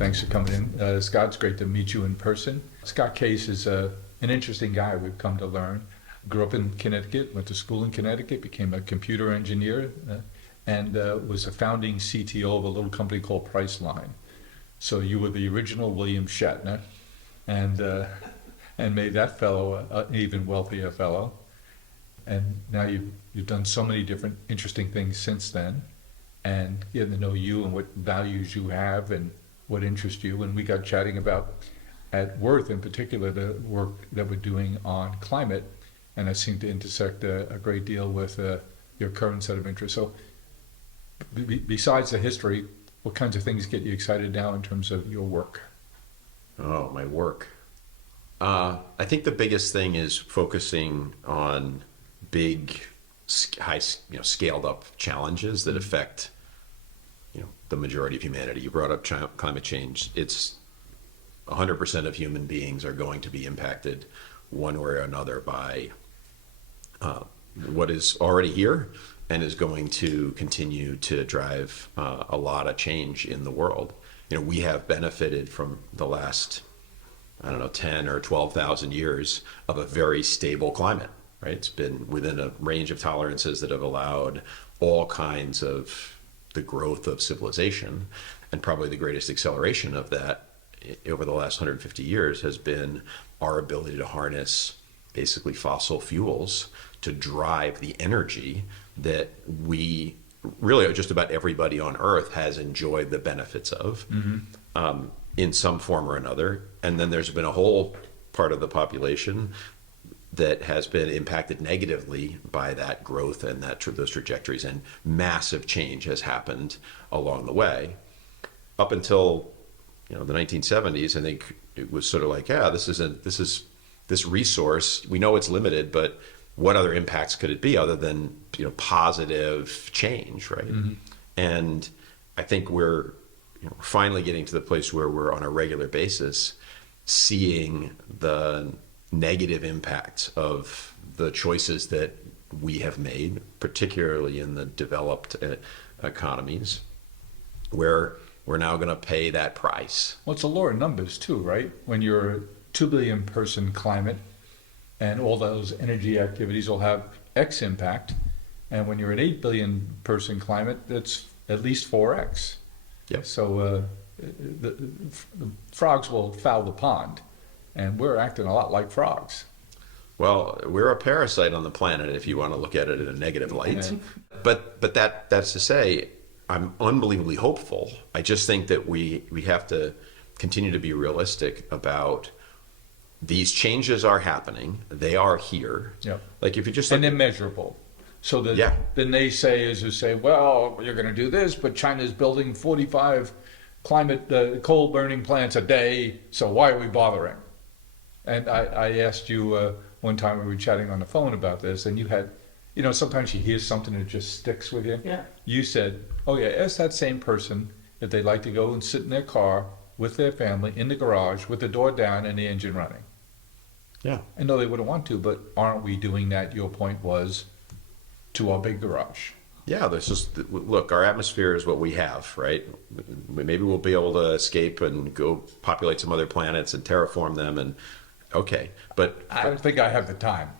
Thanks for coming in. Scott, it's great to meet you in person. Scott Case is an interesting guy we've come to learn. Grew up in Connecticut, went to school in Connecticut, became a computer engineer, and was a founding CTO of a little company called Priceline. So you were the original William Shatner, and made that fellow an even wealthier fellow. And now you've done so many different interesting things since then, and getting to know you and what values you have and what interests you. And we got chatting about, at Worth in particular, the work that we're doing on climate, and I seem to intersect a great deal with your current set of interests. So besides the history, what kinds of things get you excited now in terms of your work? Oh, my work. I think the biggest thing is focusing on big, high, scaled up challenges that affect, the majority of humanity. You brought up climate change. It's 100% of human beings are going to be impacted one way or another by what is already here and is going to continue to drive a lot of change in the world. We have benefited from the last, 10 or 12,000 years of a very stable climate, right? It's been within a range of tolerances that have allowed all kinds of the growth of civilization, and probably the greatest acceleration of that over the last 150 years has been our ability to harness basically fossil fuels to drive the energy that we really, just about everybody on Earth has enjoyed the benefits of in some form or another. And then there's been a whole part of the population that has been impacted negatively by that growth and those trajectories, and massive change has happened along the way. Up until the 1970s, I think it was sort of like, this resource, we know it's limited, but what other impacts could it be other than positive change, right? And I think we're finally getting to the place where we're on a regular basis seeing the negative impacts of the choices that we have made, particularly in the developed economies, where we're now going to pay that price. Well, it's a law of numbers too, right? When you're a 2 billion person climate and all those energy activities will have X impact, and when you're an 8 billion person climate, that's at least 4X. Yep. So the frogs will foul the pond, and we're acting a lot like frogs. Well, we're a parasite on the planet if you want to look at it in a negative light. But that's to say, I'm unbelievably hopeful. I just think that we have to continue to be realistic about these changes are happening. They are here. Yep. Like if you just and they're measurable. So the naysayers who say, well, you're going to do this, but China's building 45 coal burning plants a day, so why are we bothering? And I asked you one time when we were chatting on the phone about this, and you had, sometimes you hear something that just sticks with you. Yeah. You said, oh yeah, ask that same person if they'd like to go and sit in their car with their family in the garage with the door down and the engine running. Yeah. I know they wouldn't want to, but aren't we doing that? Your point was to our big garage. Yeah, there's just, look, our atmosphere is what we have, right? Maybe we'll be able to escape and go populate some other planets and terraform them, and okay, but I don't think I have the time.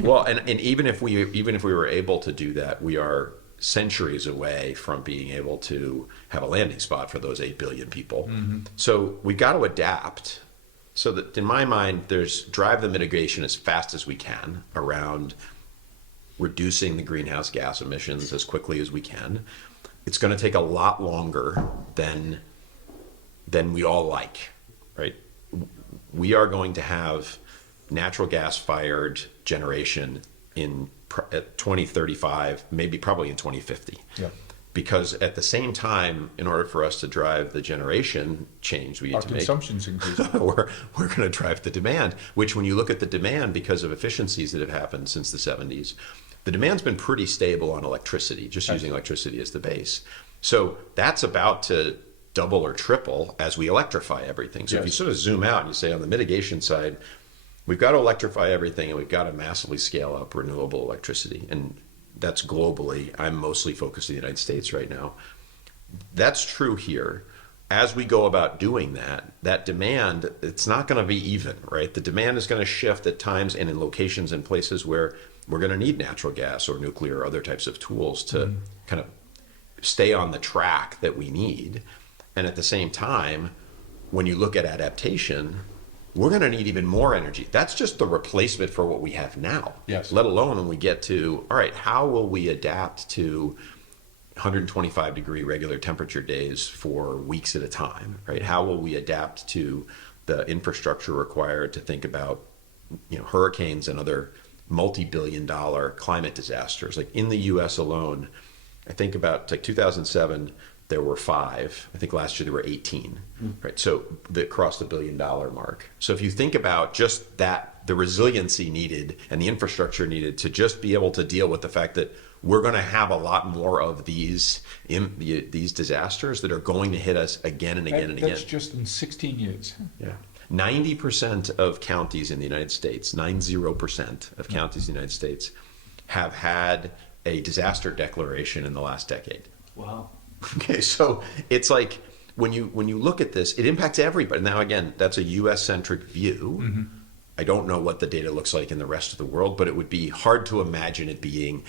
well, and even if we were able to do that, we are centuries away from being able to have a landing spot for those 8 billion people. So we got to adapt. So that in my mind, there's drive the mitigation as fast as we can around reducing the greenhouse gas emissions as quickly as we can. It's going to take a lot longer than we all like, right? We are going to have natural gas fired generation at 2035, probably in 2050. Yeah. Because at the same time, in order for us to drive the generation change we need to make, consumption's increasing. we're going to drive the demand, which when you look at the demand, because of efficiencies that have happened since the 70s, the demand's been pretty stable on electricity, just using electricity as the base. So that's about to double or triple as we electrify everything. So if you sort of zoom out and you say on the mitigation side, we've got to electrify everything and we've got to massively scale up renewable electricity. And that's globally. I'm mostly focused in the United States right now. That's true here. as we go about doing that, that demand, it's not going to be even, right? The demand is going to shift at times and in locations and places where we're going to need natural gas or nuclear or other types of tools to kind of stay on the track that we need. And at the same time, when you look at adaptation, we're going to need even more energy. That's just the replacement for what we have now. Yes. Let alone when we get to, all right, how will we adapt to 125 degree regular temperature days for weeks at a time, right? How will we adapt to the infrastructure required to think about, hurricanes and other multi-billion-dollar climate disasters? Like in the US alone, I think about like 2007, there were 5. I think last year there were 18, right? So that crossed the $1 billion mark. So if you think about just that, the resiliency needed and the infrastructure needed to just be able to deal with the fact that we're going to have a lot more of these disasters that are going to hit us again and again and again. That's just in 16 years. Yeah. 90% of counties in the United States, 90% of counties in the United States have had a disaster declaration in the last decade. Wow. Okay, so it's like when you look at this, it impacts everybody. Now, again, that's a U.S.-centric view. I don't know what the data looks like in the rest of the world, but it would be hard to imagine it being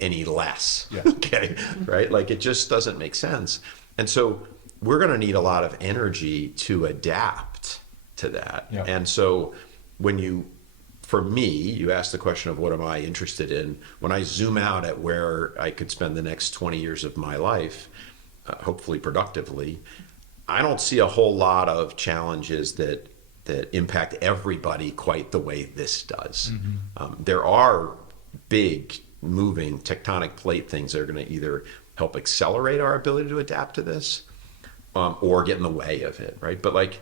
any less. Yeah. Okay, right? Like it just doesn't make sense. And so we're going to need a lot of energy to adapt to that. Yeah. And so for me, you asked the question of what am I interested in? When I zoom out at where I could spend the next 20 years of my life, hopefully productively, I don't see a whole lot of challenges that impact everybody quite the way this does. There are big moving tectonic plate things that are going to either help accelerate our ability to adapt to this or get in the way of it, right? But like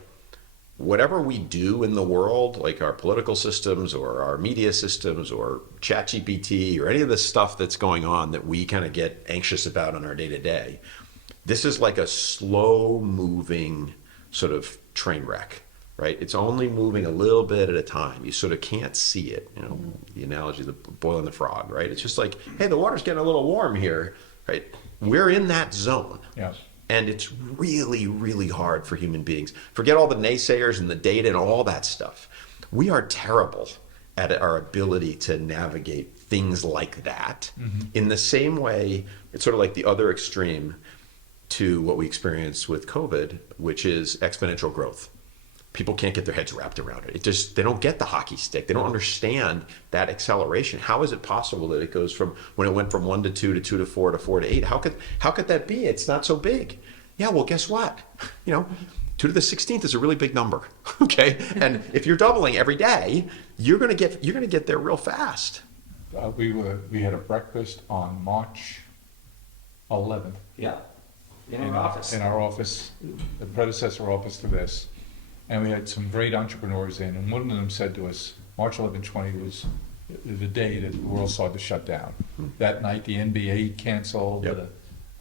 whatever we do in the world, like our political systems or our media systems or ChatGPT or any of the stuff that's going on that we kind of get anxious about on our day-to-day, this is like a slow moving sort of train wreck, right? It's only moving a little bit at a time. You sort of can't see it, the analogy of the boiling the frog, right? It's just like, hey, the water's getting a little warm here, right? We're in that zone. Yes. And it's really, really hard for human beings. Forget all the naysayers and the data and all that stuff. We are terrible at our ability to navigate things like that. In the same way, it's sort of like the other extreme to what we experienced with COVID, which is exponential growth. People can't get their heads wrapped around it. They don't get the hockey stick. They don't understand that acceleration. How is it possible that it goes from when it went from 1 to 2 to 2 to 4 to 4 to 8? How could that be? It's not so big. Yeah, well, guess what? 2 to the 16th is a really big number. Okay, and if you're doubling every day, you're gonna get there real fast. We had a breakfast on March 11th. Yeah. In our office. In our office, the predecessor office to this. And we had some great entrepreneurs in, and one of them said to us, March 11, 20 was the day that the world started to shut down. That night, the NBA canceled. Yep.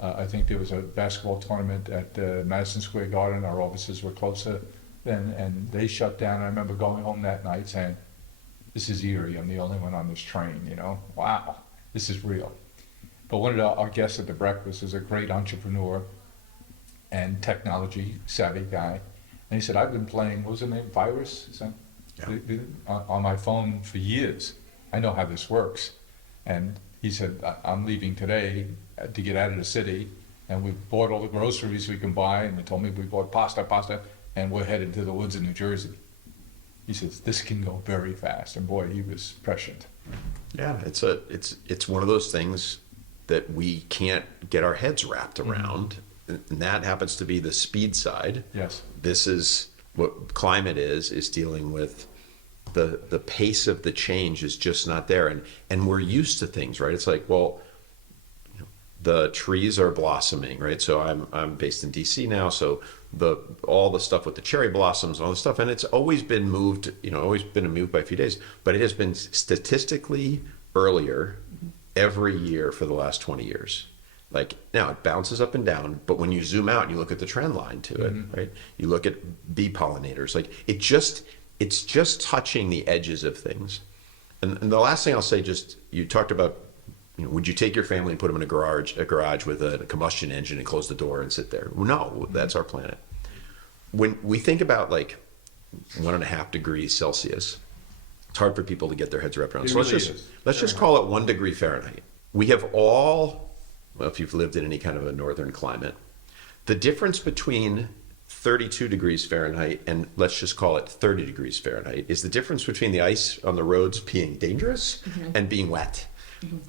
I think there was a basketball tournament at Madison Square Garden. Our offices were closer then, and they shut down. I remember going home that night saying, this is eerie. I'm the only one on this train, Wow, this is real. But one of our guests at the breakfast is a great entrepreneur and technology savvy guy. And he said, I've been playing, what was the name, Virus? Is that, on my phone for years. I know how this works. And he said, I'm leaving today to get out of the city, and we bought all the groceries we can buy, and they told me we bought pasta, and we're headed to the woods in New Jersey. He says, this can go very fast. And boy, he was prescient. Yeah, it's one of those things that we can't get our heads wrapped around. And that happens to be the speed side. Yes. This is what climate is dealing with. The pace of the change is just not there. And we're used to things, right? It's like, well, the trees are blossoming, right? So I'm based in DC now, so all the stuff with the cherry blossoms, all the stuff, and it's always been moved, always been moved by a few days, but it has been statistically earlier every year for the last 20 years. Like now it bounces up and down, but when you zoom out and you look at the trend line to it, right? You look at bee pollinators, like it's just touching the edges of things. And the last thing I'll say, you talked about would you take your family and put them in a garage with a combustion engine and close the door and sit there? No, that's our planet. When we think about like 1.5 degrees Celsius, it's hard for people to get their heads wrapped around. It So really let's just call it 1 degree Fahrenheit. We have all, well, if you've lived in any kind of a northern climate, the difference between 32 degrees Fahrenheit and let's just call it 30 degrees Fahrenheit is the difference between the ice on the roads being dangerous and being wet.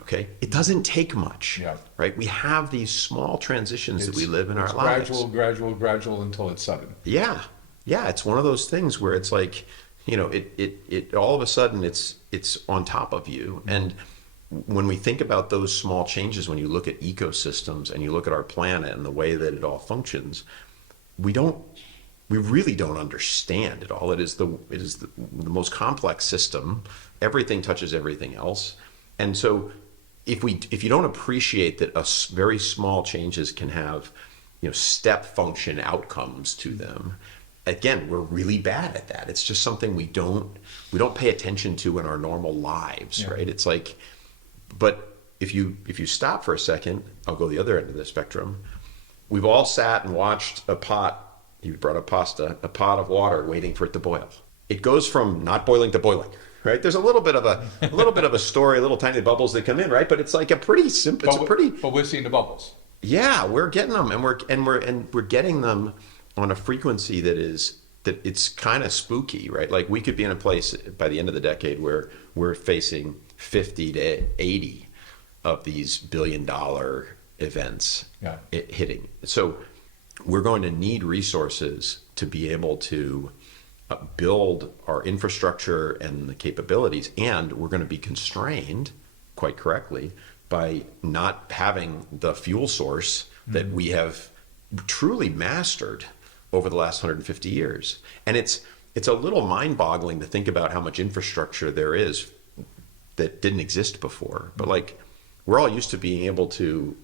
Okay, it doesn't take much, Yeah. right? We have these small transitions that we live in our It's lives. gradual until it's sudden. Yeah, it's one of those things where it's like, it all of a sudden it's on top of you. And when we think about those small changes, when you look at ecosystems and you look at our planet and the way that it all functions, we really don't understand it all. It is the most complex system. Everything touches everything else. And so if you don't appreciate that very small changes can have, step function outcomes to them, again, we're really bad at that. It's just something we don't pay attention to in our normal lives, Yeah. right? It's like, but if you stop for a second, I'll go the other end of the spectrum. We've all sat and watched a pot, you brought up pasta, a pot of water waiting for it to boil. It goes from not boiling to boiling, right? There's a little bit of a story, little tiny bubbles that come in, right? But it's like a pretty simple, But we're seeing the bubbles. yeah, we're getting them, and we're getting them on a frequency that it's kind of spooky, right? Like we could be in a place by the end of the decade where we're facing 50 to 80 of these billion-dollar events hitting. So we're going to need resources to be able to build our infrastructure and the capabilities, and we're going to be constrained, quite correctly, by not having the fuel source that we have truly mastered over the last 150 years. And it's a little mind-boggling to think about how much infrastructure there is that didn't exist before. But like, we're all used to being able to,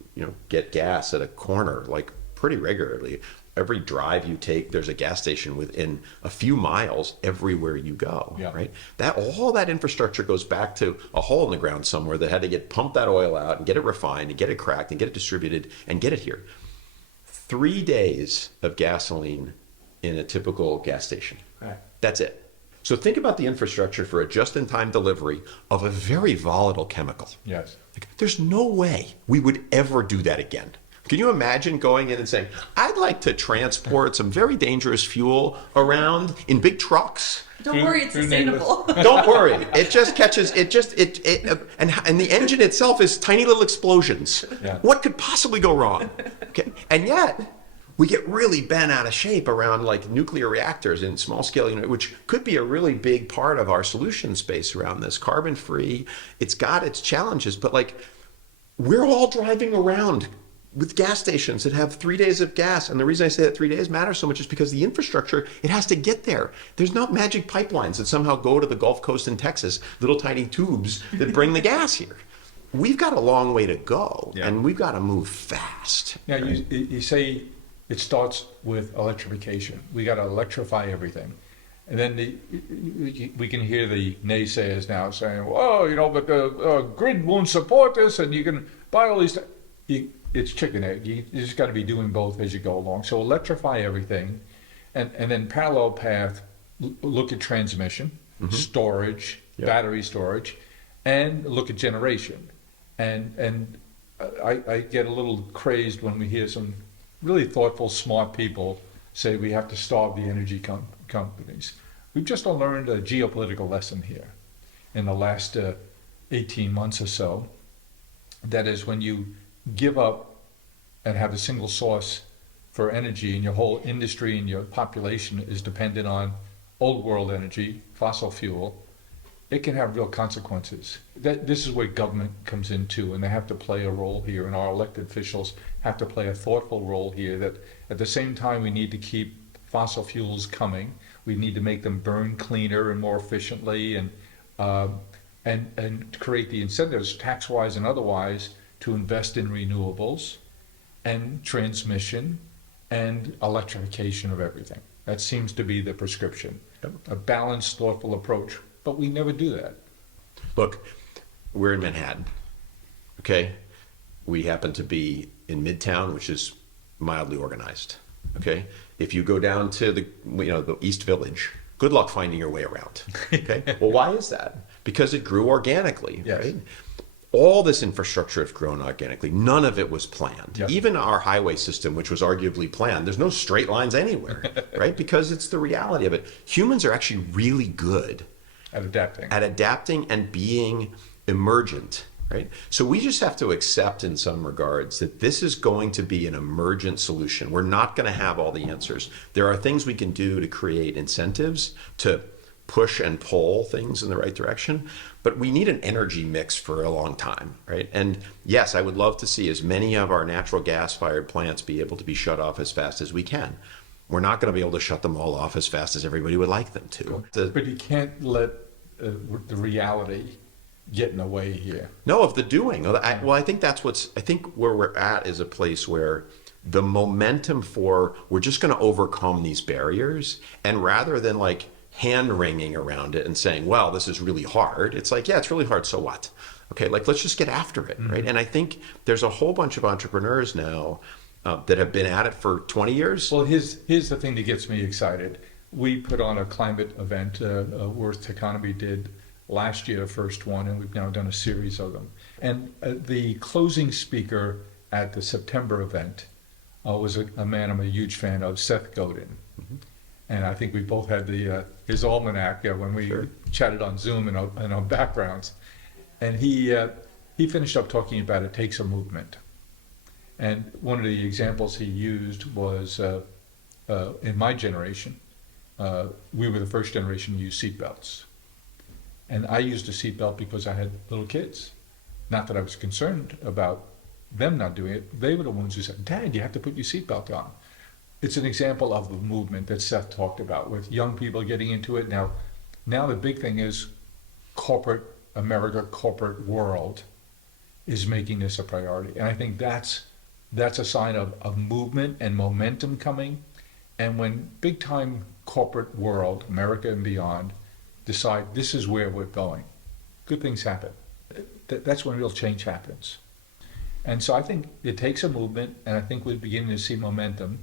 get gas at a corner like pretty regularly. Every drive you take, there's a gas station within a few miles everywhere you go, right? All that infrastructure goes back to a hole in the ground somewhere that had to pump that oil out and get it refined and get it cracked and get it distributed and get it here. 3 days of gasoline in a typical gas station. Right. That's it. So think about the infrastructure for a just-in-time delivery of a very volatile chemical. Yes. Like, there's no way we would ever do that again. Can you imagine going in and saying, I'd like to transport some very dangerous fuel around in big trucks? Don't worry, it's sustainable. Don't worry. It just catches, and the engine itself is tiny little explosions. Yeah. What could possibly go wrong? Okay. And yet, we get really bent out of shape around like nuclear reactors in small scale, which could be a really big part of our solution space around this. Carbon free, it's got its challenges, but like we're all driving around with gas stations that have 3 days of gas. And the reason I say that 3 days matters so much is because the infrastructure, it has to get there. There's not magic pipelines that somehow go to the Gulf Coast in Texas, little tiny tubes that bring the gas here. We've got a long way to go, and we've got to move fast. Now, you say it starts with electrification. We got to electrify everything. And then we can hear the naysayers now saying, well, but the grid won't support this, and you can buy all these. It's chicken egg. You just got to be doing both as you go along. So electrify everything, and then parallel path, look at transmission, storage, battery storage, and look at generation. And I get a little crazed when we hear some really thoughtful, smart people say we have to starve the energy companies. We've just learned a geopolitical lesson here in the last 18 months or so. That is, when you give up and have a single source for energy and your whole industry and your population is dependent on old world energy, fossil fuel, it can have real consequences. This is where government comes in too, and they have to play a role here, and our elected officials have to play a thoughtful role here, that at the same time we need to keep fossil fuels coming, we need to make them burn cleaner and more efficiently, and create the incentives, tax-wise and otherwise, to invest in renewables and transmission and electrification of everything. That seems to be the prescription. A balanced, thoughtful approach, but we never do that. Look, we're in Manhattan. Okay. We happen to be in Midtown, which is mildly organized. Okay. If you go down to the East Village, good luck finding your way around. Okay. Well, why is that? Because it grew organically, Yes. right? All this infrastructure has grown organically. None of it was planned. Yep. Even our highway system, which was arguably planned, there's no straight lines anywhere, right? Because it's the reality of it. Humans are actually really good At adapting. at adapting and being emergent, right? So we just have to accept in some regards that this is going to be an emergent solution. We're not going to have all the answers. There are things we can do to create incentives to push and pull things in the right direction, but we need an energy mix for a long time, right? And yes, I would love to see as many of our natural gas-fired plants be able to be shut off as fast as we can. We're not going to be able to shut them all off as fast as everybody would like them to. But you can't let the reality get in the way here. No, of the doing. I think I think where we're at is a place where the momentum for we're just going to overcome these barriers, and rather than like hand wringing around it and saying, well, this is really hard. It's like, yeah, it's really hard. So what? Okay, like let's just get after it, right? And I think there's a whole bunch of entrepreneurs now that have been at it for 20 years. Well, here's the thing that gets me excited. We put on a climate event, Worth Economy did last year, the first one, and we've now done a series of them. And the closing speaker at the September event was a man I'm a huge fan of, Seth Godin. Mm-hmm. And I think we both had his almanac when we Sure. chatted on Zoom and our backgrounds. And he finished up talking about it takes a movement. And one of the examples he used was in my generation, we were the first generation to use seatbelts. And I used a seatbelt because I had little kids. Not that I was concerned about them not doing it. They were the ones who said, Dad, you have to put your seatbelt on. It's an example of the movement that Seth talked about with young people getting into it. Now the big thing is corporate America, corporate world is making this a priority. And I think that's a sign of movement and momentum coming. And when big time corporate world, America and beyond, decide this is where we're going, good things happen. That's when real change happens. And so I think it takes a movement, and I think we're beginning to see momentum.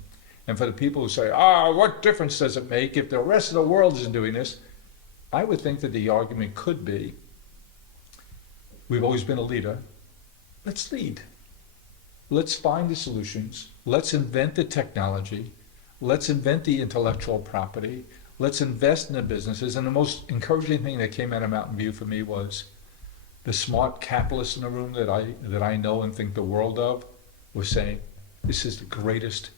And for the people who say, what difference does it make if the rest of the world isn't doing this? I would think that the argument could be, we've always been a leader, let's lead. Let's find the solutions. Let's invent the technology. Let's invent the intellectual property. Let's invest in the businesses. And the most encouraging thing that came out of Mountain View for me was the smart capitalists in the room that I know and think the world of was saying, this is the greatest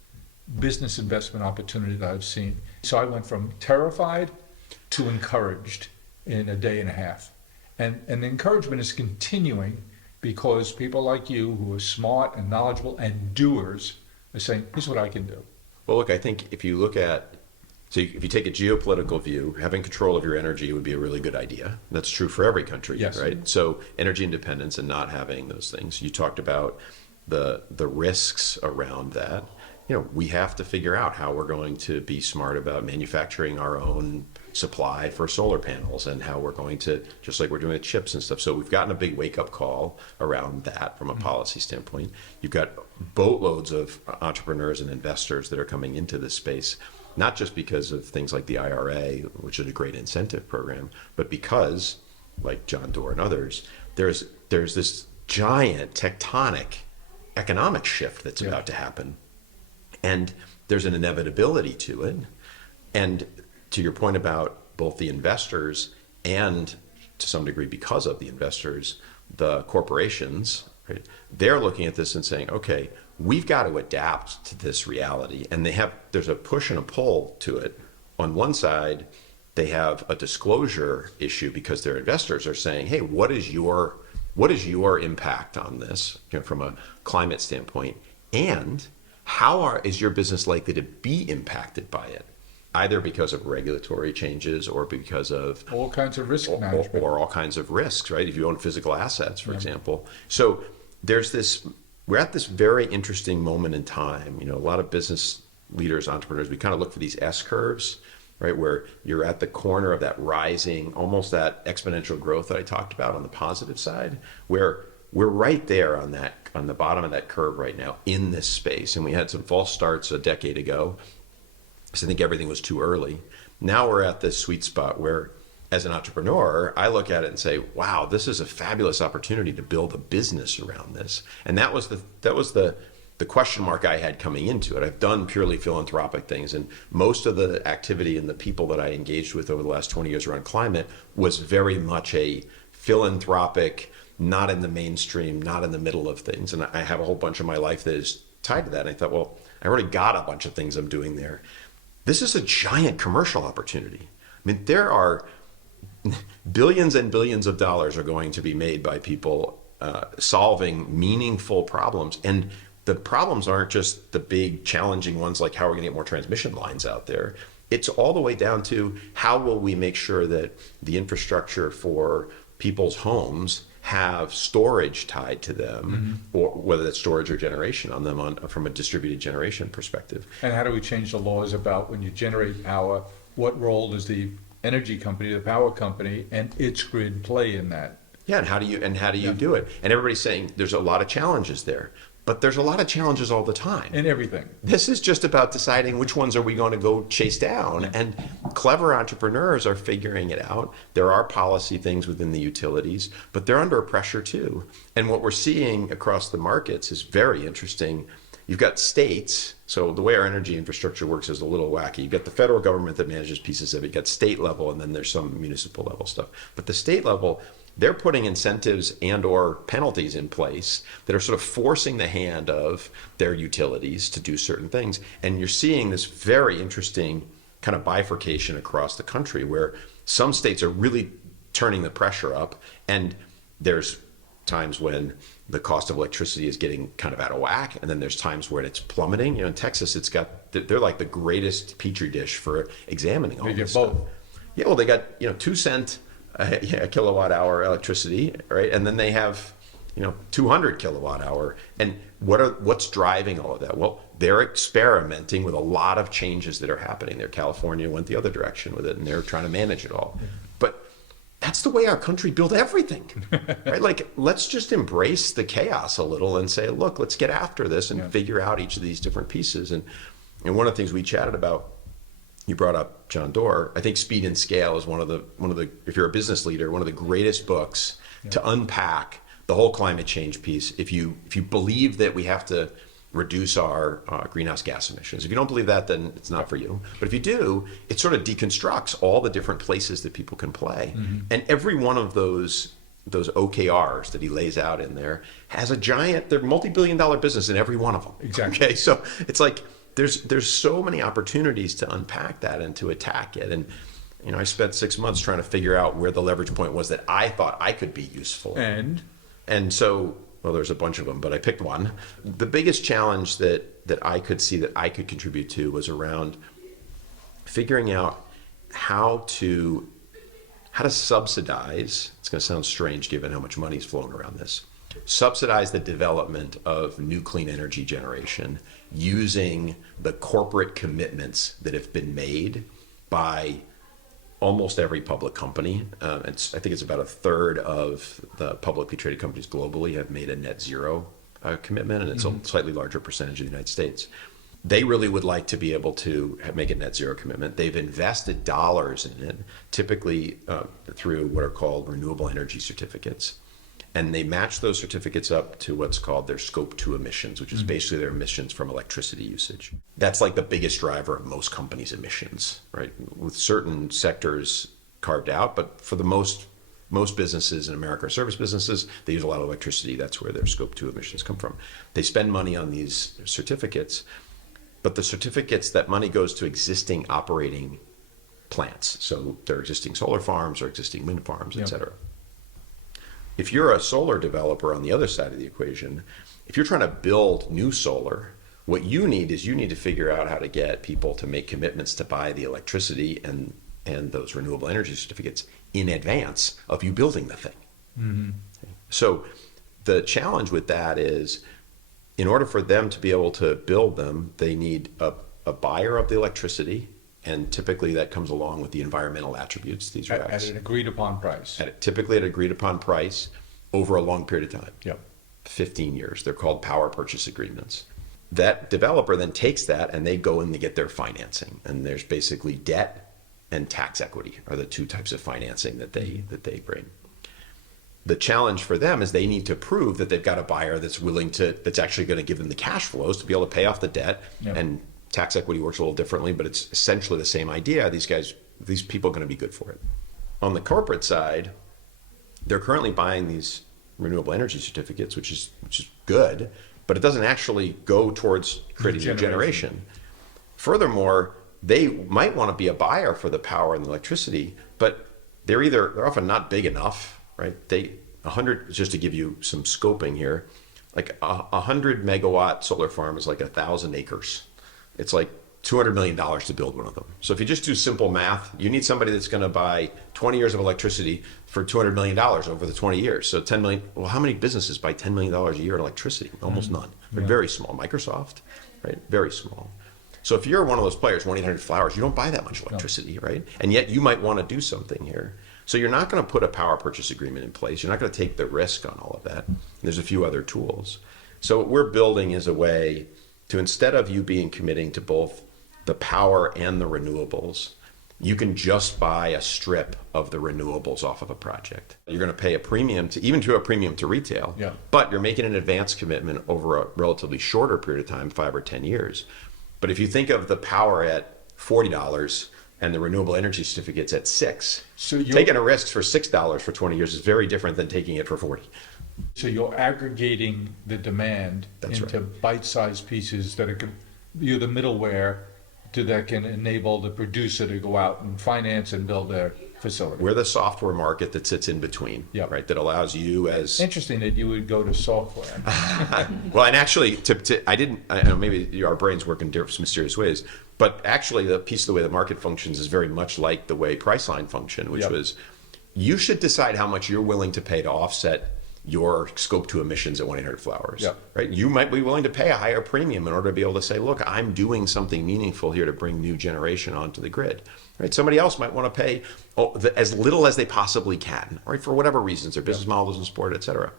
business investment opportunity that I've seen. So I went from terrified to encouraged in a day and a half. And the encouragement is continuing because people like you who are smart and knowledgeable and doers are saying, here's what I can do. Well, look, I think if you look at, so if you take a geopolitical view, having control of your energy would be a really good idea. That's true for every country, Yes. right? So energy independence and not having those things. You talked about the risks around that. We have to figure out how we're going to be smart about manufacturing our own supply for solar panels and how we're going to, just like we're doing with chips and stuff. So we've gotten a big wake-up call around that from a policy standpoint. You've got boatloads of entrepreneurs and investors that are coming into this space, not just because of things like the IRA, which is a great incentive program, but because, like John Doerr and others, there's this giant tectonic economic shift that's about to happen. And there's an inevitability to it. And to your point about both the investors and, to some degree because of the investors, the corporations, right? They're looking at this and saying, okay, we've got to adapt to this reality. And there's a push and a pull to it. On one side, they have a disclosure issue because their investors are saying, hey, what is your impact on this from a climate standpoint? And how is your business likely to be impacted by it? Either because of regulatory changes or because of All kinds of risk management. or all kinds of risks, right? If you own physical assets, for example. So we're at this very interesting moment in time. A lot of business leaders, entrepreneurs, we kind of look for these S curves, right? Where you're at the corner of that rising, almost that exponential growth that I talked about on the positive side, where we're right there on the bottom of that curve right now in this space. And we had some false starts a decade ago because I think everything was too early. Now we're at this sweet spot where, as an entrepreneur, I look at it and say, wow, this is a fabulous opportunity to build a business around this. And that was the question mark I had coming into it. I've done purely philanthropic things, and most of the activity and the people that I engaged with over the last 20 years around climate was very much a philanthropic, not in the mainstream, not in the middle of things. And I have a whole bunch of my life that is tied to that. And I thought, well, I already got a bunch of things I'm doing there. This is a giant commercial opportunity. I mean, there are billions and billions of dollars are going to be made by people solving meaningful problems. And the problems aren't just the big challenging ones like how we're going to get more transmission lines out there. It's all the way down to how will we make sure that the infrastructure for people's homes have storage tied to them, or whether that's storage or generation on them from a distributed generation perspective. And how do we change the laws about when you generate power, what role does the energy company, the power company, and its grid play in that? Yeah, and how do you do it? And everybody's saying there's a lot of challenges there, but there's a lot of challenges all the time. In everything. This is just about deciding which ones are we going to go chase down, and clever entrepreneurs are figuring it out. There are policy things within the utilities, but they're under pressure too. And what we're seeing across the markets is very interesting. You've got states, so the way our energy infrastructure works is a little wacky. You've got the federal government that manages pieces of it, you've got state level, and then there's some municipal level stuff. But the state level, they're putting incentives and or penalties in place that are sort of forcing the hand of their utilities to do certain things. And you're seeing this very interesting kind of bifurcation across the country where some states are really turning the pressure up, and there's times when the cost of electricity is getting kind of out of whack, and then there's times when it's plummeting. In Texas, they're like the greatest petri dish for examining all They this get both. stuff. Yeah, well, they got 2 cent a kilowatt hour electricity, right? And then they have 200 kilowatt hour. And what's driving all of that? Well, they're experimenting with a lot of changes that are happening there. California went the other direction with it, and they're trying to manage it all. But that's the way our country built everything, right? Like, let's just embrace the chaos a little and say, look, let's get after this and figure out each of these different pieces. And one of the things we chatted about, you brought up John Doerr. I think Speed and Scale is one of the if you're a business leader, one of the greatest books to unpack the whole climate change piece. If you believe that we have to reduce our greenhouse gas emissions, if you don't believe that, then it's not for you. But if you do, it sort of deconstructs all the different places that people can play, and every one of those OKRs that he lays out in there has they're multi-billion-dollar business in every one of them. Exactly. Okay, so it's like there's so many opportunities to unpack that and to attack it. And I spent 6 months trying to figure out where the leverage point was that I thought I could be useful. And so, well, there's a bunch of them, but I picked one. The biggest challenge that I could see that I could contribute to was around figuring out how to subsidize. It's going to sound strange given how much money is flowing around this. Subsidize the development of new clean energy generation using the corporate commitments that have been made by almost every public company. I think it's about a third of the publicly traded companies globally have made a net zero commitment, and it's a slightly larger percentage in the United States. They really would like to be able to make a net zero commitment. They've invested dollars in it, typically through what are called renewable energy certificates. And they match those certificates up to what's called their scope 2 emissions, which is basically their emissions from electricity usage. That's like the biggest driver of most companies' emissions, right? With certain sectors carved out, but for the most businesses in America are service businesses. They use a lot of electricity. That's where their scope 2 emissions come from. They spend money on these certificates, but the certificates, that money goes to existing operating plants. So their existing solar farms or existing wind farms, et cetera. If you're a solar developer on the other side of the equation, if you're trying to build new solar, what you need to figure out how to get people to make commitments to buy the electricity and those renewable energy certificates in advance of you building the thing. So the challenge with that is, in order for them to be able to build them, they need a buyer of the electricity, and typically that comes along with the environmental attributes. These are at an agreed upon price. typically at an agreed upon price, over a long period of time. Yep. 15 years. They're called power purchase agreements. That developer then takes that and they go and they get their financing. And there's basically debt and tax equity are the two types of financing that they bring. The challenge for them is they need to prove that they've got a buyer that's actually going to give them the cash flows to be able to pay off the debt. Yep. And tax equity works a little differently, but it's essentially the same idea. These people are going to be good for it. On the corporate side, they're currently buying these renewable energy certificates, which is good, but it doesn't actually go towards creating new generation. Furthermore, they might want to be a buyer for the power and the electricity, but they're often not big enough, right? 100, just to give you some scoping here, like a 100 megawatt solar farm is like 1,000 acres. It's like $200 million to build one of them. So if you just do simple math, you need somebody that's going to buy 20 years of electricity for $200 million over the 20 years. So 10 million, well, how many businesses buy $10 million a year in electricity? Almost none. They're very small. Microsoft, right? Very small. So if you're one of those players, 1-800-Flowers, you don't buy that much electricity, right? And yet you might want to do something here. So you're not going to put a power purchase agreement in place. You're not going to take the risk on all of that. There's a few other tools. So what we're building is a way to, instead of you committing to both the power and the renewables, you can just buy a strip of the renewables off of a project. You're going to pay a premium to a premium to retail, but you're making an advance commitment over a relatively shorter period of time, 5 or 10 years. But if you think of the power at $40 and the renewable energy certificates at $6, so taking a risk for $6 for 20 years is very different than taking it for 40. So you're aggregating the demand into bite-sized pieces that you're the middleware that can enable the producer to go out and finance and build their facility. We're the software market that sits in between, right? That allows you as... Interesting that you would go to software. Well, and actually, I know maybe our brains work in different mysterious ways, but actually the piece of the way the market functions is very much like the way Priceline functioned, which was you should decide how much you're willing to pay to offset your scope 2 emissions at 1-800-Flowers, right? You might be willing to pay a higher premium in order to be able to say, look, I'm doing something meaningful here to bring new generation onto the grid, right? Somebody else might want to pay as little as they possibly can, right? For whatever reasons, their business model doesn't support it, et cetera.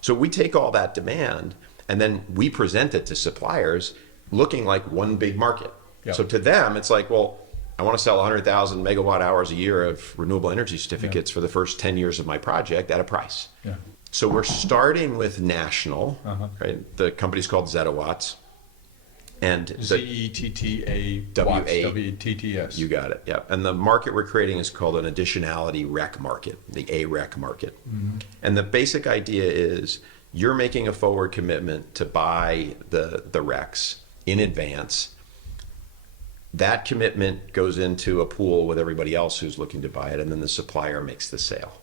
So we take all that demand and then we present it to suppliers looking like one big market. So to them, it's like, well, I want to sell 100,000 megawatt hours a year of renewable energy certificates for the first 10 years of my project at a price. So we're starting with national, right? The company's called Zettawatts. And ZETTAWATTS. You got it, yeah. And the market we're creating is called an additionality rec market, the AREC market. And the basic idea is you're making a forward commitment to buy the RECs in advance. That commitment goes into a pool with everybody else who's looking to buy it, and then the supplier makes the sale.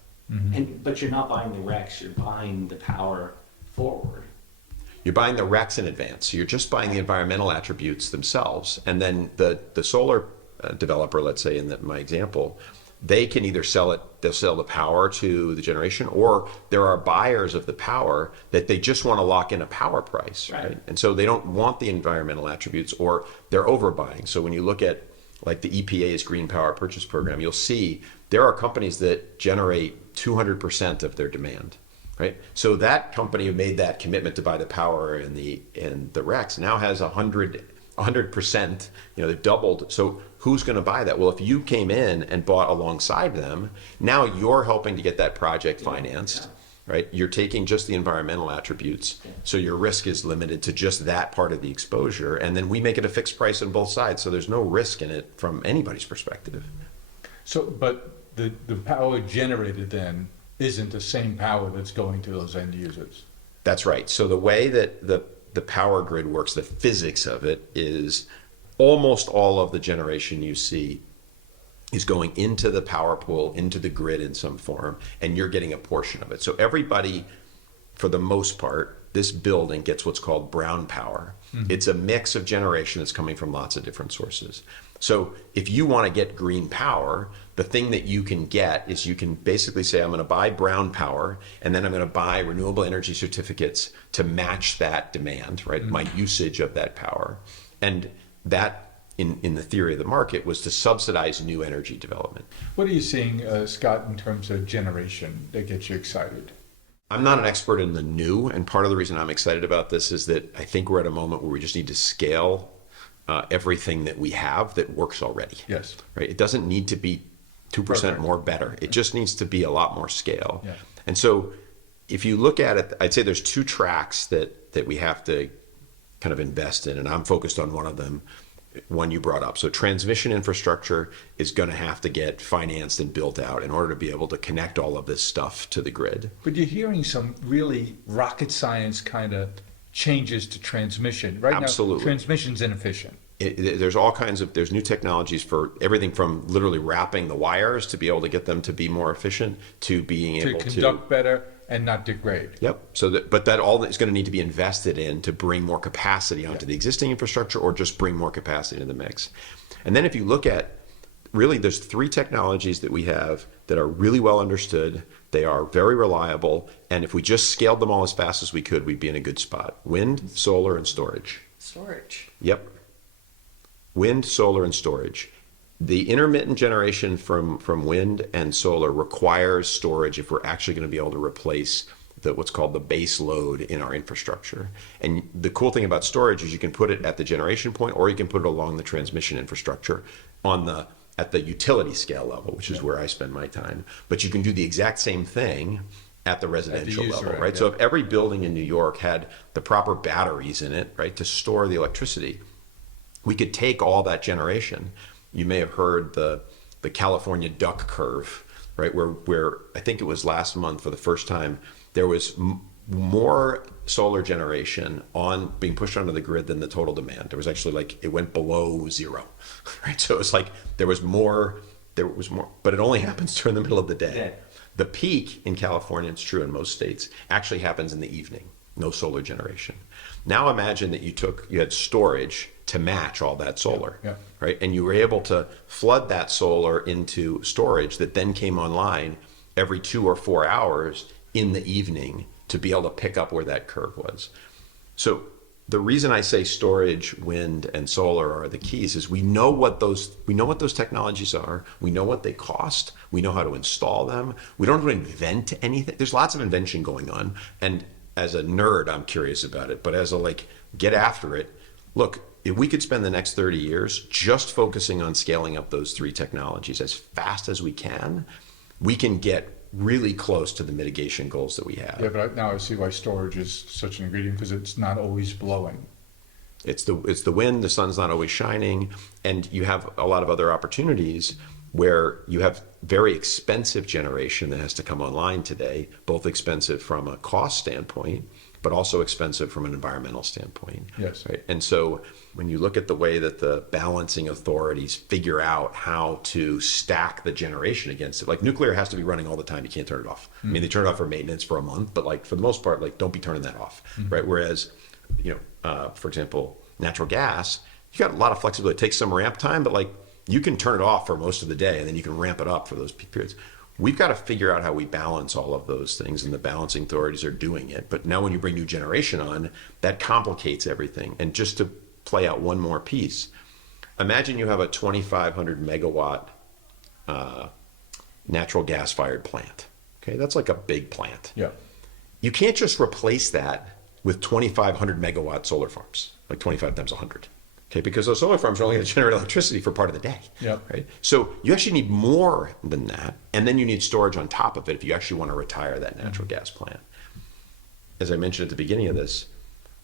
But you're not buying the RECs, you're buying the power forward. You're buying the RECs in advance. So you're just buying the environmental attributes themselves. And then the solar developer, let's say in my example, they can either they'll sell the power to the generation, or there are buyers of the power that they just want to lock in a power price, right? And so they don't want the environmental attributes, or they're overbuying. So when you look at like the EPA's Green Power Purchase Program, you'll see there are companies that generate 200% of their demand, right? So that company who made that commitment to buy the power and the RECs now has 100%, they've doubled. So who's going to buy that? Well, if you came in and bought alongside them, now you're helping to get that project financed, right? You're taking just the environmental attributes. So your risk is limited to just that part of the exposure. And then we make it a fixed price on both sides. So there's no risk in it from anybody's perspective. So, but the power generated then isn't the same power that's going to those end users. That's right. So the way that the power grid works, the physics of it is almost all of the generation you see is going into the power pool, into the grid in some form, and you're getting a portion of it. So everybody, for the most part, this building gets what's called brown power. It's a mix of generation that's coming from lots of different sources. So if you want to get green power, the thing that you can get is you can basically say, I'm going to buy brown power, and then I'm going to buy renewable energy certificates to match that demand, right? My usage of that power. And that, in the theory of the market, was to subsidize new energy development. What are you seeing, Scott, in terms of generation that gets you excited? I'm not an expert in the new, and part of the reason I'm excited about this is that I think we're at a moment where we just need to scale everything that we have that works already. Yes. Right. It doesn't need to be 2% Perfect. more better. It just needs to be a lot more scale. Yeah. And so, if you look at it, I'd say there's two tracks that we have to kind of invest in, and I'm focused on one of them. One you brought up. So transmission infrastructure is going to have to get financed and built out in order to be able to connect all of this stuff to the grid. But you're hearing some really rocket science kind of changes to transmission. Right Absolutely. now, transmission's inefficient. There's all kinds of, there's new technologies for everything from literally wrapping the wires to be able to get them to be more efficient to being To able conduct better and not degrade. Yep. So that, but that all is going to need to be invested in to bring more capacity onto the existing infrastructure or just bring more capacity into the mix. And then if you look at, really there's three technologies that we have that are really well understood. They are very reliable. And if we just scaled them all as fast as we could, we'd be in a good spot. Wind, solar, and storage. Storage. Yep. Wind, solar, and storage. The intermittent generation from wind and solar requires storage if we're actually going to be able to replace what's called the base load in our infrastructure. And the cool thing about storage is you can put it at the generation point or you can put it along the transmission infrastructure at the utility scale level, which is where I spend my time. But you can do the exact same thing at the residential user level, end, right? yeah. So if every building in New York had the proper batteries in it, right, to store the electricity, we could take all that generation. You may have heard the California duck curve, right? Where I think it was last month for the first time, there was more solar generation being pushed onto the grid than the total demand. There was actually it went below zero, right? So it was like there was more, but it only happens during the middle of the day. Yeah. The peak in California, it's true in most states, actually happens in the evening. No solar generation. Now imagine that you had storage to match all that solar, Yeah. right? And you were able to flood that solar into storage that then came online every 2 or 4 hours in the evening to be able to pick up where that curve was. So the reason I say storage, wind, and solar are the keys is we know what those technologies are. We know what they cost. We know how to install them. We don't have to invent anything. There's lots of invention going on. And as a nerd, I'm curious about it. But as a get after it, look, if we could spend the next 30 years just focusing on scaling up those three technologies as fast as we can get really close to the mitigation goals that we have. Yeah, but now I see why storage is such an ingredient, because it's not always blowing. It's the wind, the sun's not always shining, and you have a lot of other opportunities where you have very expensive generation that has to come online today, both expensive from a cost standpoint, but also expensive from an environmental standpoint. Yes. Right? And so when you look at the way that the balancing authorities figure out how to stack the generation against it, like nuclear has to be running all the time. You can't turn it off. I mean, they turn it off for maintenance for a month, but for the most part, don't be turning that off, right? Whereas, for example, natural gas, you got a lot of flexibility. It takes some ramp time, but you can turn it off for most of the day and then you can ramp it up for those peak periods. We've got to figure out how we balance all of those things, and the balancing authorities are doing it. But now when you bring new generation on, that complicates everything. And just to play out one more piece, imagine you have a 2,500 megawatt natural gas fired plant. Okay, that's like a big plant. Yeah. You can't just replace that with 2,500 megawatt solar farms, like 25 times 100. Okay, because those solar farms are only going to generate electricity for part of the day. Yep. Right. So you actually need more than that, and then you need storage on top of it if you actually want to retire that natural gas plant. As I mentioned at the beginning of this,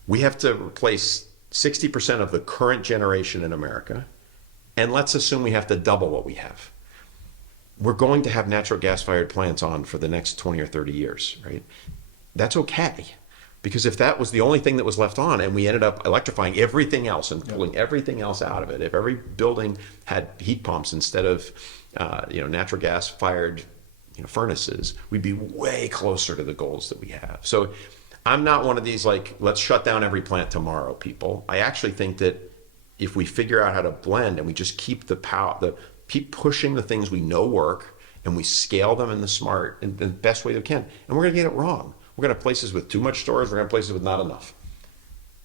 we have to replace 60% of the current generation in America, and let's assume we have to double what we have. We're going to have natural gas-fired plants on for the next 20 or 30 years, right? That's okay. Because if that was the only thing that was left on and we ended up electrifying everything else and pulling everything else out of it, if every building had heat pumps instead of natural gas fired furnaces, we'd be way closer to the goals that we have. So I'm not one of these let's shut down every plant tomorrow people. I actually think that if we figure out how to blend and we just keep keep pushing the things we know work and we scale them in the best way we can, and we're gonna get it wrong. We're going to have places with too much storage. We're going to have places with not enough.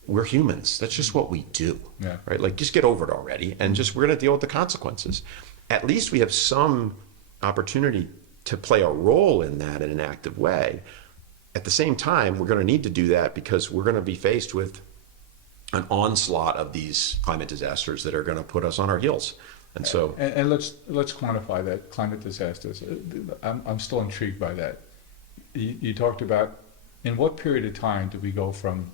We're humans. That's just what we do, right? Just get over it already. And we're going to deal with the consequences. At least we have some opportunity to play a role in that in an active way. at the same time, we're going to need to do that because we're going to be faced with an onslaught of these climate disasters that are going to put us on our heels. And so, And let's quantify that, climate disasters. I'm still intrigued by that. You talked about, in what period of time did we go from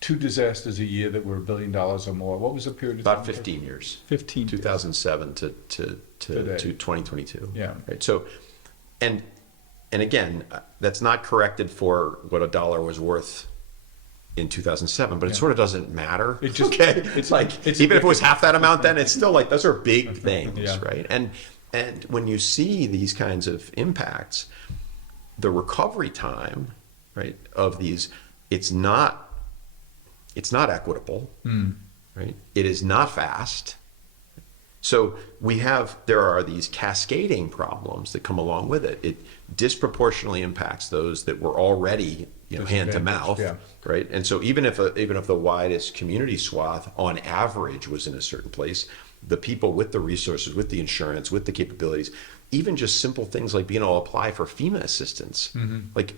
2 disasters a year that were $1 billion or more? What was the period of time? about 15 years. 15. 2007 to Today. 2022. Yeah. Right. So, and again, that's not corrected for what a dollar was worth in 2007, but it Yeah. sort of doesn't matter. It just- okay. it's like it's even if it was half that amount, then it's still like those are big things, Yeah. right? And when you see these kinds of impacts, the recovery time, right, of these, it's not equitable, right? It is not fast. So there are these cascading problems that come along with it. It disproportionately impacts those that were already, hand to mouth, Yeah. right? And so even if the widest community swath on average was in a certain place, the people with the resources, with the insurance, with the capabilities, even just simple things like being able to apply for FEMA assistance, like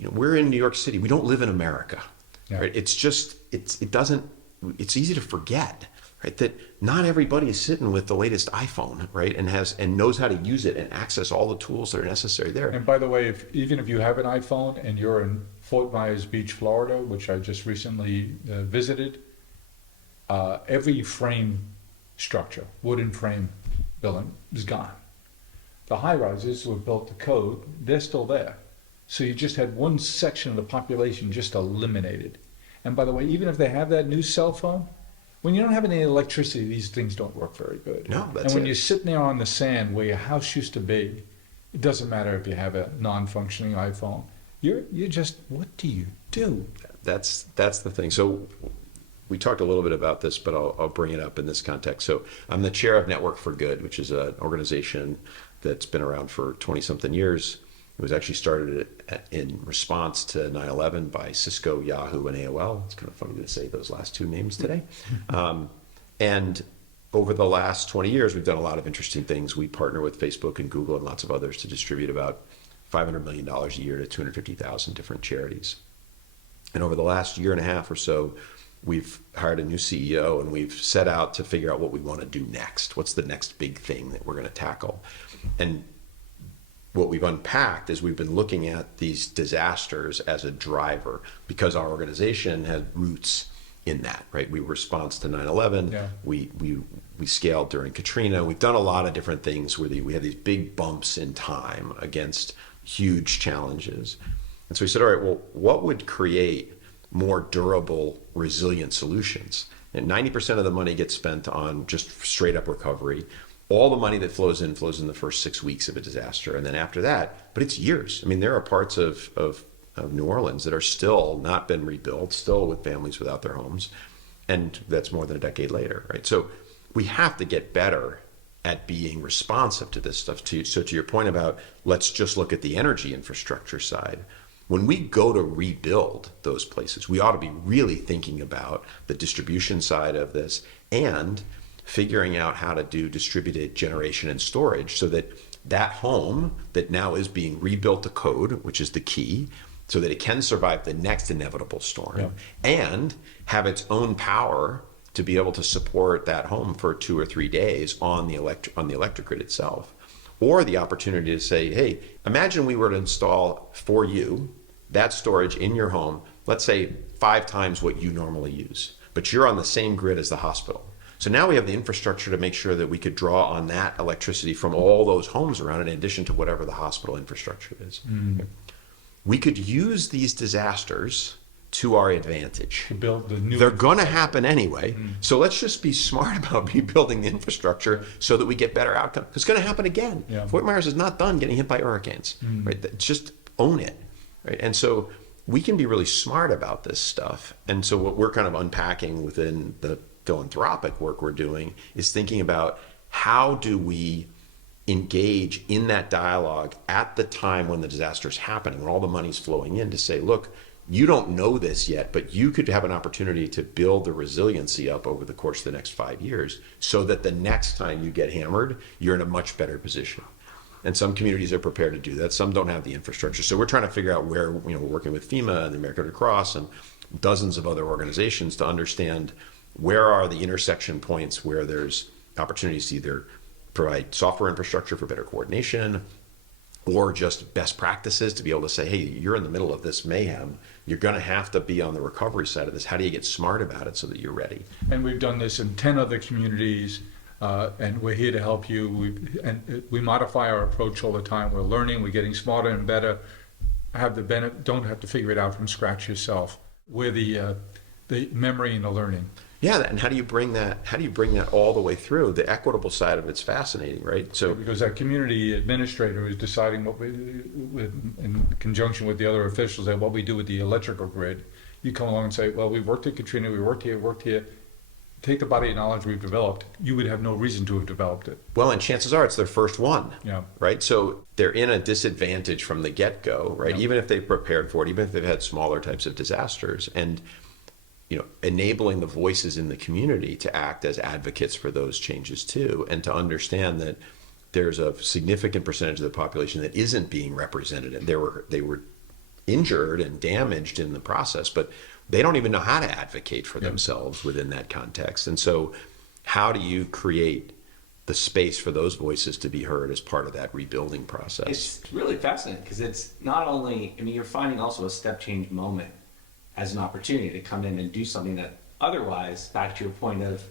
we're in New York City, we don't live in America, Yeah. right? It's just it's easy to forget. Right, that not everybody is sitting with the latest iPhone, right, and knows how to use it and access all the tools that are necessary there. And by the way, even if you have an iPhone and you're in Fort Myers Beach, Florida, which I just recently visited, every frame structure, wooden frame building, is gone. The high-rises were built to code, they're still there. So you just had one section of the population just eliminated. And by the way, even if they have that new cell phone, when you don't have any electricity, these things don't work very good. No, that's And when it. you're sitting there on the sand where your house used to be, it doesn't matter if you have a non-functioning iPhone. You're just, what do you do? That's the thing. So we talked a little bit about this, but I'll bring it up in this context. So I'm the chair of Network for Good, which is an organization that's been around for 20-something years. It was actually started in response to 9/11 by Cisco, Yahoo, and AOL. It's kind of funny to say those last 2 names today. And over the last 20 years, we've done a lot of interesting things. We partner with Facebook and Google and lots of others to distribute about $500 million a year to 250,000 different charities. And over the last year and a half or so, we've hired a new CEO and we've set out to figure out what we want to do next. What's the next big thing that we're going to tackle? And what we've unpacked is we've been looking at these disasters as a driver because our organization had roots in that, right? We were response to 9/11. Yeah. We scaled during Katrina. We've done a lot of different things where we had these big bumps in time against huge challenges. And so we said, all right, well, what would create more durable, resilient solutions? And 90% of the money gets spent on just straight up recovery. All the money that flows in the first 6 weeks of a disaster. And then after that, but it's years. I mean, there are parts of New Orleans that are still not been rebuilt, still with families without their homes. And that's more than a decade later, right? So we have to get better at being responsive to this stuff. So to your point about, let's just look at the energy infrastructure side. When we go to rebuild those places, we ought to be really thinking about the distribution side of this and figuring out how to do distributed generation and storage so that that home that now is being rebuilt to code, which is the key, so that it can survive the next inevitable storm and have its own power to be able to support that home for 2 or 3 days on the electric grid itself. Or the opportunity to say, hey, imagine we were to install for you that storage in your home, let's say 5 times what you normally use, but you're on the same grid as the hospital. So now we have the infrastructure to make sure that we could draw on that electricity from all those homes around it in addition to whatever the hospital infrastructure is. We could use these disasters to our advantage. To build the new. They're going to happen anyway. So let's just be smart about rebuilding the infrastructure so that we get better outcomes. It's going to happen again. Yeah. Fort Myers is not done getting hit by hurricanes. Right? Just own it. Right? And so we can be really smart about this stuff. And so what we're kind of unpacking within the philanthropic work we're doing is thinking about how do we engage in that dialogue at the time when the disaster is happening, when all the money's flowing in, to say, look, you don't know this yet, but you could have an opportunity to build the resiliency up over the course of the next 5 years so that the next time you get hammered, you're in a much better position. And some communities are prepared to do that. Some don't have the infrastructure. So we're trying to figure out where, we're working with FEMA and the American Red Cross and dozens of other organizations to understand where are the intersection points where there's opportunities to either provide software infrastructure for better coordination or just best practices to be able to say, hey, you're in the middle of this mayhem. You're going to have to be on the recovery side of this. How do you get smart about it so that you're ready? And we've done this in 10 other communities, and we're here to help you. We modify our approach all the time. We're learning, we're getting smarter and better. Don't have to figure it out from scratch yourself. We're the memory and the learning. Yeah, and how do you bring that all the way through? The equitable side of it's fascinating, right? So because that community administrator is deciding in conjunction with the other officials, what we do with the electrical grid. You come along and say, well, we worked at Katrina, we worked here. Take the body of knowledge we've developed. You would have no reason to have developed it. well, and chances are it's their first one, Yeah. right? So they're in a disadvantage from the get-go, right? Yeah. Even if they've prepared for it, even if they've had smaller types of disasters, and enabling the voices in the community to act as advocates for those changes too, and to understand that there's a significant percentage of the population that isn't being represented, and they were injured and damaged in the process, but they don't even know how to advocate for themselves within that context. And so how do you create the space for those voices to be heard as part of that rebuilding process? It's really fascinating because it's not only, you're finding also a step change moment as an opportunity to come in and do something that otherwise, back to your point of,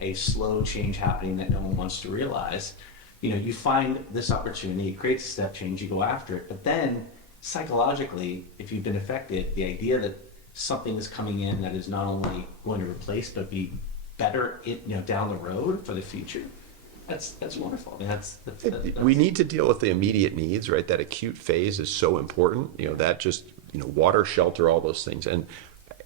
a slow change happening that no one wants to realize, you find this opportunity, it creates a step change, you go after it, but then psychologically, if you've been affected, the idea that something is coming in that is not only going to replace, but be better, down the road for the future, that's wonderful. That's We need to deal with the immediate needs, right? That acute phase is so important. That just, water, shelter, all those things. And,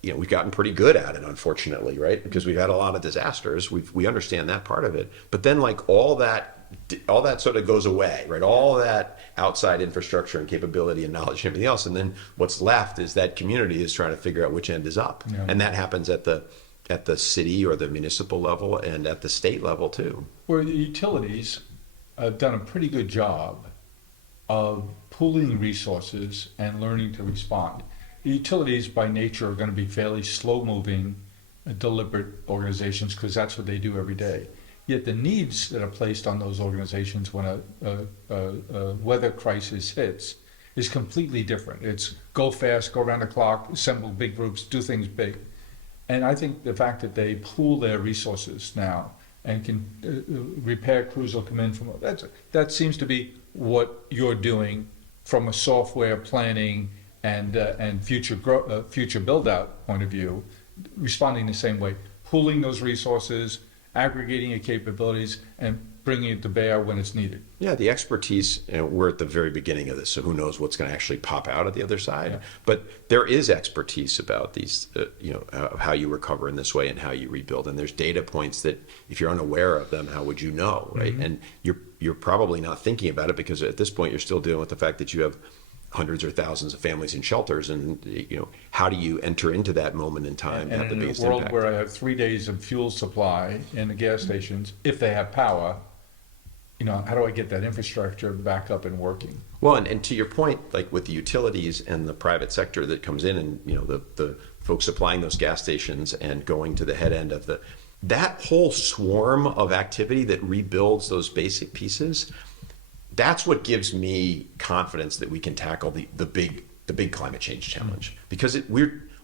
we've gotten pretty good at it, unfortunately, right? Because we've had a lot of disasters. We understand that part of it. But then all that sort of goes away, right? All that outside infrastructure and capability and knowledge and everything else. And then what's left is that community is trying to figure out which end is up. Yeah. And that happens at the city or the municipal level and at the state level too. Where the utilities have done a pretty good job of pooling resources and learning to respond. The utilities by nature are going to be fairly slow-moving, deliberate organizations because that's what they do every day. Yet the needs that are placed on those organizations when a weather crisis hits is completely different. It's go fast, go around the clock, assemble big groups, do things big. And I think the fact that they pool their resources now and can repair crews will come in from that seems to be what you're doing from a software planning and future build out point of view, responding the same way, pooling those resources, aggregating your capabilities, and bringing it to bear when it's needed. Yeah, the expertise, we're at the very beginning of this, so who knows what's going to actually pop out at the other side. Yeah. But there is expertise about these, how you recover in this way and how you rebuild. And there's data points that if you're unaware of them, how would you know, right? Mm-hmm. And you're probably not thinking about it because at this point you're still dealing with the fact that you have hundreds or thousands of families in shelters, and how do you enter into that moment in time and have the biggest in a world impact? where I have 3 days of fuel supply in the gas stations, if they have power, how do I get that infrastructure back up and working? Well, and to your point, like with the utilities and the private sector that comes in and, the folks supplying those gas stations and going to the head end of that whole swarm of activity that rebuilds those basic pieces, that's what gives me confidence that we can tackle the big climate change challenge, because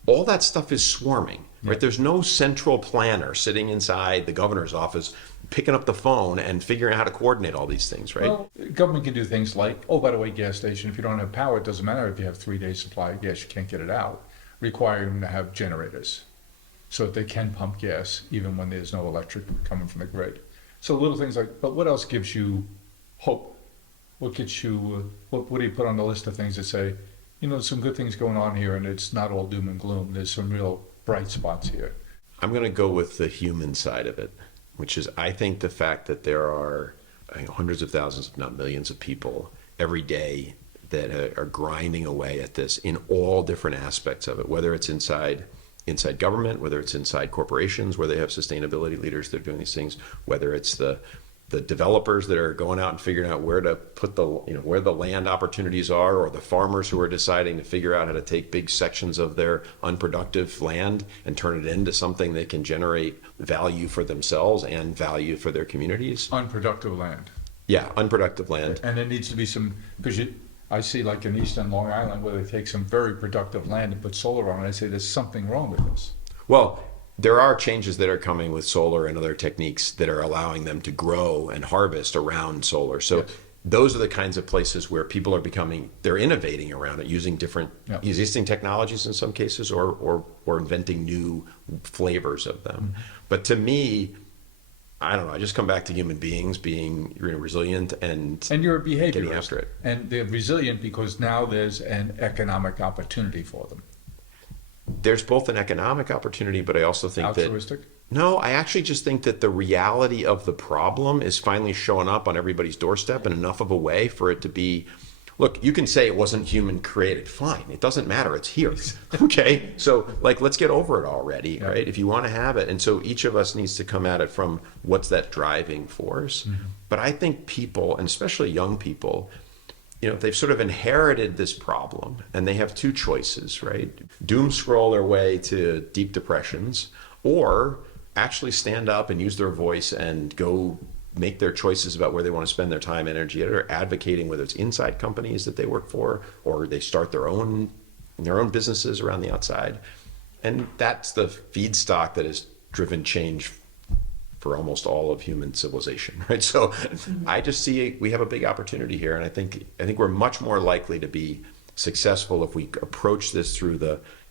all that stuff is swarming, right? Yeah. There's no central planner sitting inside the governor's office picking up the phone and figuring out how to coordinate all these things, right? Well, government can do things like, oh, by the way, gas station, if you don't have power, it doesn't matter if you have 3 days supply of gas, you can't get it out. Require them to have generators so that they can pump gas even when there's no electric coming from the grid. So little things like, but what else gives you hope? What gets you, what do you put on the list of things that say, there's some good things going on here and it's not all doom and gloom. There's some real bright spots here. I'm going to go with the human side of it, which is I think the fact that there are hundreds of thousands, if not millions of people every day that are grinding away at this in all different aspects of it, whether it's inside government, whether it's inside corporations where they have sustainability leaders that are doing these things, whether it's the the developers that are going out and figuring out where to put the, where the land opportunities are, or the farmers who are deciding to figure out how to take big sections of their unproductive land and turn it into something that can generate value for themselves and value for their communities. Unproductive land. Yeah, unproductive land. And there needs to be some, because I see like in eastern Long Island where they take some very productive land and put solar on it, I say there's something wrong with this. Well, there are changes that are coming with solar and other techniques that are allowing them to grow and harvest around solar. So Yes. those are the kinds of places where people are they're innovating around it, using different Yeah. existing technologies in some cases, or inventing new flavors of them. Mm-hmm. But to me, I don't know, I just come back to human beings being resilient and And you're a behaviorist. getting after it. And they're resilient because now there's an economic opportunity for them. There's both an economic opportunity, but I also think that Altruistic? no, I actually just think that the reality of the problem is finally showing up on everybody's doorstep in enough of a way for it to be, look, you can say it wasn't human created. Fine. It doesn't matter. It's here. Okay. So like, let's get over it already, Yeah. right? If you want to have it. And so each of us needs to come at it from what's that driving force. Mm-hmm. But I think people, and especially young people, they've sort of inherited this problem and they have two choices, right? Doom scroll their way to deep depressions, or actually stand up and use their voice and go make their choices about where they want to spend their time, energy, or advocating, whether it's inside companies that they work for, or they start their own businesses around the outside. And that's the feedstock that has driven change for almost all of human civilization, right? So I just see we have a big opportunity here, and I think we're much more likely to be successful if we approach this through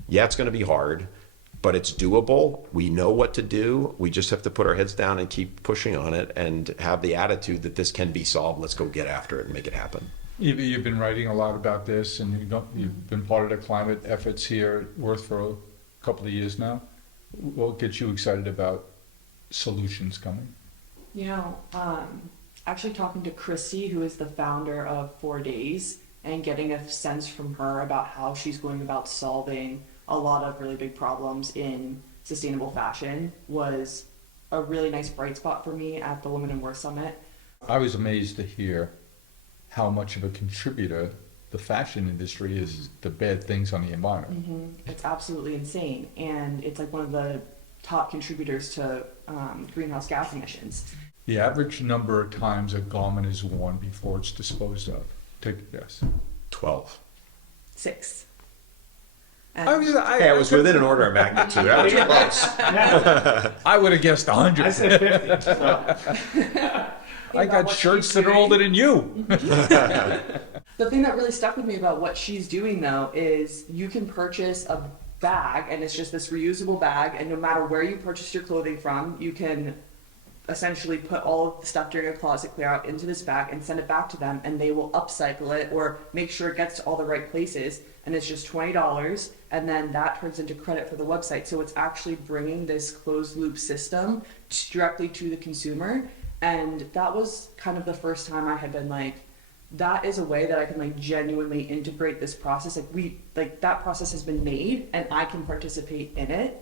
it's going to be hard, but it's doable. We know what to do. We just have to put our heads down and keep pushing on it, and have the attitude that this can be solved. Let's go get after it and make it happen. You've been writing a lot about this, and you've been part of the climate efforts here at Worth for a couple of years now. What gets you excited about solutions coming? Actually talking to Christy, who is the founder of 4 Days, and getting a sense from her about how she's going about solving a lot of really big problems in sustainable fashion was a really nice bright spot for me at the Women in Worth Summit. I was amazed to hear how much of a contributor the fashion industry is to bad things on the environment. It's absolutely insane, and it's like one of the top contributors to greenhouse gas emissions. The average number of times a garment is worn before it's disposed of. Take a guess. 12. 6. Hey, it was within an order of magnitude. I was close. I would have guessed 100. I said 50. So. I got shirts that are older than you. The thing that really stuck with me about what she's doing, though, is you can purchase a bag, and it's just this reusable bag, and no matter where you purchase your clothing from, you can essentially put all of the stuff during your closet clear out into this bag and send it back to them, and they will upcycle it or make sure it gets to all the right places, and it's just $20, and then that turns into credit for the website. So it's actually bringing this closed loop system directly to the consumer, and that was kind of the first time I had been like, that is a way that I can like genuinely integrate this process. Like that process has been made, and I can participate in it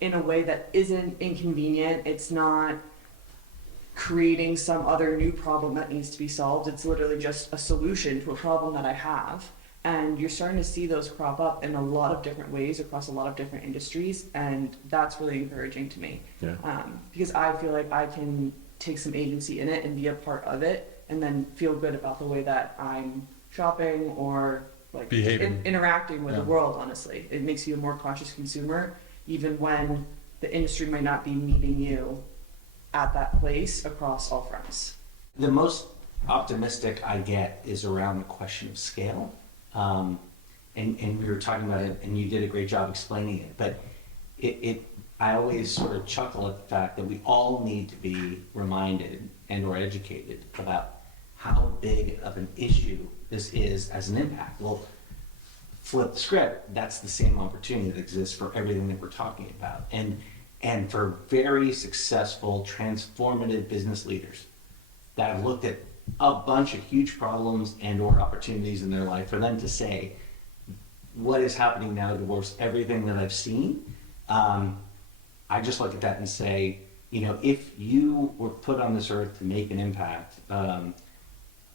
in a way that isn't inconvenient. It's not creating some other new problem that needs to be solved. It's literally just a solution to a problem that I have. And you're starting to see those crop up in a lot of different ways across a lot of different industries, and that's really encouraging to me. Yeah. Because I feel like I can take some agency in it and be a part of it, and then feel good about the way that I'm shopping or like Behaving. interacting with Yeah. the world. Honestly, it makes you a more conscious consumer, even when the industry might not be meeting you at that place across all fronts. The most optimistic I get is around the question of scale. And we were talking about it, and you did a great job explaining it, but I always sort of chuckle at the fact that we all need to be reminded and or educated about how big of an issue this is as an impact. Well, flip the script, that's the same opportunity that exists for everything that we're talking about. And for very successful, transformative business leaders that have looked at a bunch of huge problems and or opportunities in their life, for them to say, what is happening now dwarfs everything that I've seen. I just look at that and say, you know, if you were put on this earth to make an impact,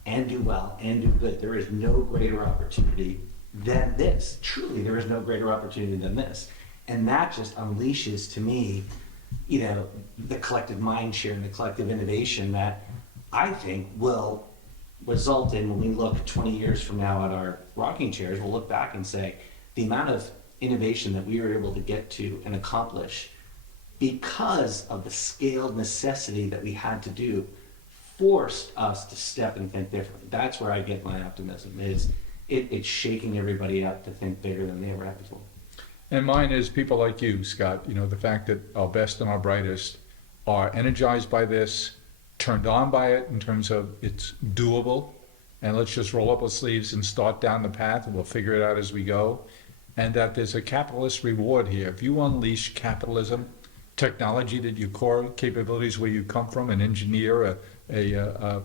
and do well and do good, there is no greater opportunity than this. Truly, there is no greater opportunity than this. And that just unleashes to me, you know, the collective mind share and the collective innovation that I think will result in, when we look 20 years from now at our rocking chairs, we'll look back and say, the amount of innovation that we were able to get to and accomplish because of the scaled necessity that we had to do forced us to step and think differently. That's where I get my optimism, is it's shaking everybody up to think bigger than they ever have before. And mine is people like you, Scott, you know, the fact that our best and our brightest are energized by this, turned on by it in terms of it's doable, and let's just roll up our sleeves and start down the path, and we'll figure it out as we go. And that there's a capitalist reward here. If you unleash capitalism, technology, that your core capabilities where you come from, an engineer, a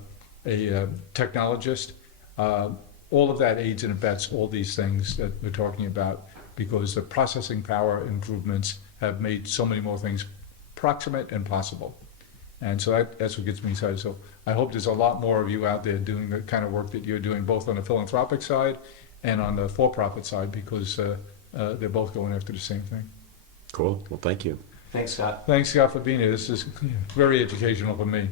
technologist, all of that aids and abets all these things that we're talking about, because the processing power improvements have made so many more things proximate and possible. And so that's what gets me excited. So I hope there's a lot more of you out there doing the kind of work that you're doing, both on the philanthropic side and on the for-profit side, because they're both going after the same thing. Cool. Well, thank you. Thanks, Scott. Thanks, Scott, for being here. This is very educational for me.